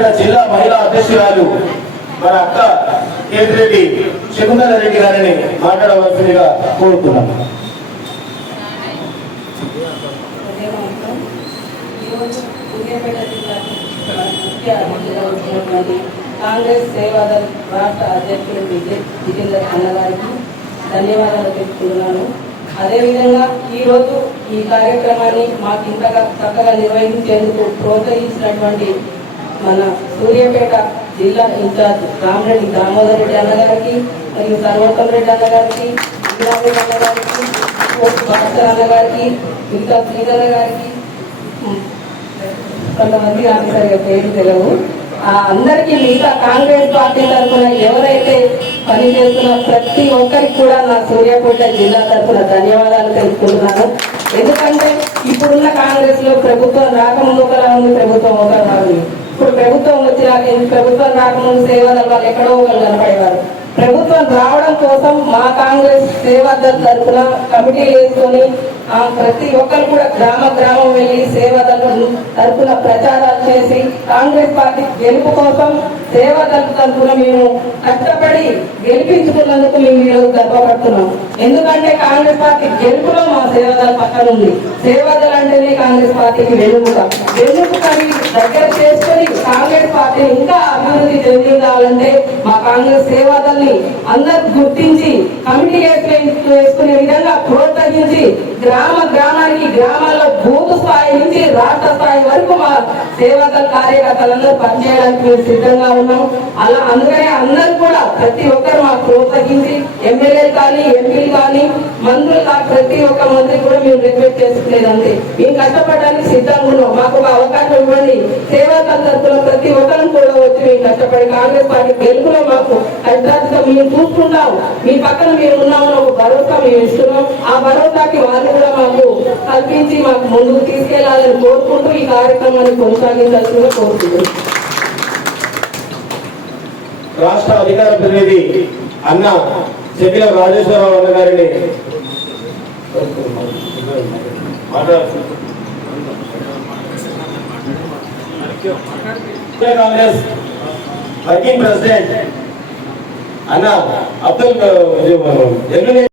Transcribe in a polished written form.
సూర్యాపేట జిల్లా మహిళా అధ్యక్షురాలు మన అక్క కేతిరెడ్డి శకుంతల రెడ్డి గారిని మాట్లాడవలసిందిగా కోరుతున్నాం. కాంగ్రెస్ సేవాదళ రాష్ట్ర అధ్యక్షులు జితేందర్ అన్న గారికి ధన్యవాదాలు తెలుపుతున్నాను. అదేవిధంగా ఈరోజు ఈ కార్యక్రమాన్ని మాకు ఇంతగా చక్కగా నిర్వహించేందుకు ప్రోత్సహించినటువంటి మన సూర్యాపేట జిల్లా ఇన్ఛార్జ్ రామరెడ్డి దామోదర్ రెడ్డి అన్న గారికి మరియు సర్వోత్తమ్ రెడ్డి అన్న గారికి ఇంద్రారెడ్డి అన్న గారికి భాస్కర్ అన్న గారికి ఇంకా శ్రీధర్ గారికి కొంతమంది ఆఫీసర్ పేరు తెలియవు అందరికీ మిగతా కాంగ్రెస్ పార్టీ తరఫున ఎవరైతే పనిచేస్తున్న ప్రతి ఒక్కరికి కూడా నా సూర్యాపేట జిల్లా తరఫున ధన్యవాదాలు తెలుపుతున్నాను. ఎందుకంటే ఇప్పుడున్న కాంగ్రెస్ లో ప్రభుత్వం రాకముందు ఒకలా ఉంది, ప్రభుత్వం ఒకలా ఉంది. ఇప్పుడు ప్రభుత్వం వచ్చినాక ప్రభుత్వం రాకముందు సేవాదళ వాళ్ళు ఎక్కడో ఒకరు కనపడేవారు. ప్రభుత్వం రావడం కోసం మా కాంగ్రెస్ సేవాదళ తరఫున కమిటీలు వేసుకొని ప్రతి ఒక్కరు కూడా గ్రామం వెళ్ళి సేవాదళ తరఫున ప్రచారాలు చేసి కాంగ్రెస్ పార్టీ గెలుపు కోసం సేవాదళ తరఫున మేము కష్టపడి గెలిపించుకున్నందుకు మేము ఈరోజు గర్వపడుతున్నాం. ఎందుకంటే కాంగ్రెస్ పార్టీ గెలుపులో మా సేవాదళ పక్కన ఉంది. సేవాదళ అంటేనే కాంగ్రెస్ పార్టీకి వెన్నుముకని దగ్గర చేసుకొని కాంగ్రెస్ పార్టీని ఇంకా అభివృద్ధి చెందిందాలంటే మా కాంగ్రెస్ సేవాదళని అందరూ గుర్తించి కమిటీ వేసుకునే విధంగా ప్రోత్సహించి గ్రామానికి గ్రామాల్లో బూత్ స్థాయి నుంచి రాష్ట్ర స్థాయి వరకు మా సేవాదళ కార్యకర్తలందరూ పనిచేయడానికి మేము సిద్ధంగా ఉన్నాం. అందుకనే అందరూ కూడా ప్రతి ఒక్కరు మాకు ప్రోత్సహించి ఎమ్మెల్యేలు కానీ ఎంపీలు కానీ మంత్రులు కానీ ప్రతి ఒక్క మంత్రి కూడా మేము రిక్వెస్ట్ చేసుకునేదంతే. మేము కష్టపడడానికి సిద్ధంగా ఉన్నాం. మాకు ఒక అవకాశం ఇవ్వండి. సేవాదళ తరఫున ప్రతి ఒక్కరు కూడా వచ్చి మేము కష్టపడి కాంగ్రెస్ పార్టీ గెలుపులో మాకు కష్టార్థంగా మేము చూసుకుంటాం. మీ పక్కన మేము ఉన్నామని ఒక భరోసా మేము ఇస్తున్నాం. ఆ భరోసాకి వాళ్ళు కూడా మాకు కల్పించి మాకు ముందుకు తీసుకెళ్లాలని కోరుకుంటూ ఈ కార్యక్రమాన్ని కొనసాగించాల్సిందిగా కోరుకుంటున్నాం. రాష్ట్ర అధికార ప్రతినిధి అన్న చెక్కిల రాజేశ్వరరావు అన్న గారిని కాంగ్రెస్ వర్కింగ్ ప్రెసిడెంట్ అన్న అబ్దుల్